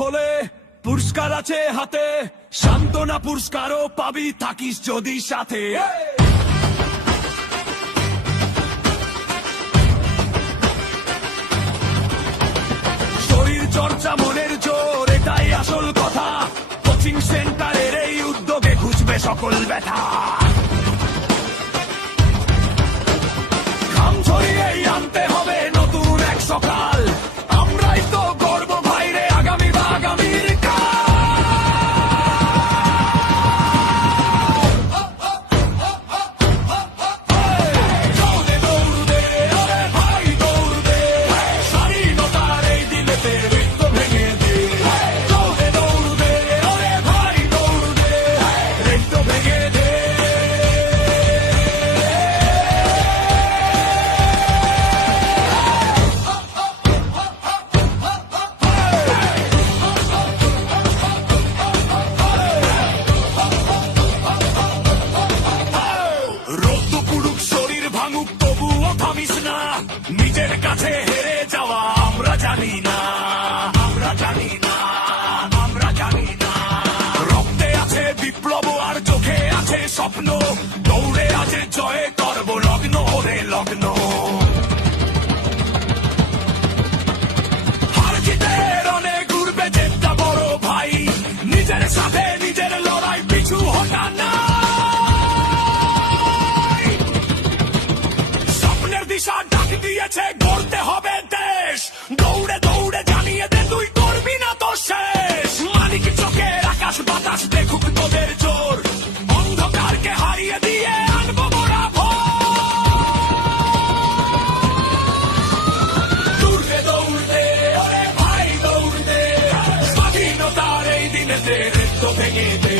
হলে পুরস্কার আছে হাতে, সান্ত্বনা পুরস্কারও পাবি থাকিস যদি সাথে। শরীর চর্চা মনের জোর, এটাই আসল কথা। কোচিং সেন্টারের এই উদ্যোগে ঘুচবে সকল ব্যথা। ঘাম ছড়িয়েই আনতে হবে নতুন এক সকাল, আমরাই তো গর্ব ভাইরে আগামী বা আগামীর নিজের কাছে হেরে যাওয়া আমরা জানি না, আমরা জানি না, আমরা জানি না। রক্তে আছে বিপ্লব আর চোখে আছে স্বপ্ন, দৌড়ে আছে জয়ে করব লগ্ন ওরে লগ্ন। হার জিতের অনেক ঘুরবে জেদটা বড় ভাই, নিজের সাথে নিজের লড়াই পিছু হটা না। দিশা ডাক দিয়েছে গড়তে হবে দেশ, দৌড়ে দৌড়ে জানিয়ে দে তুই করবি না তো শেষ। মালিক চোখের আকাশ বাতাস দেখুক তোদের জোর, অন্ধকারকে হারিয়ে দিয়ে আনবো মোরা ভোর। দৌড়ে দৌড়ে ওরে ভাই দৌড়ে, স্বাধীনতার এই দিনেতে তো ভেঙে দে।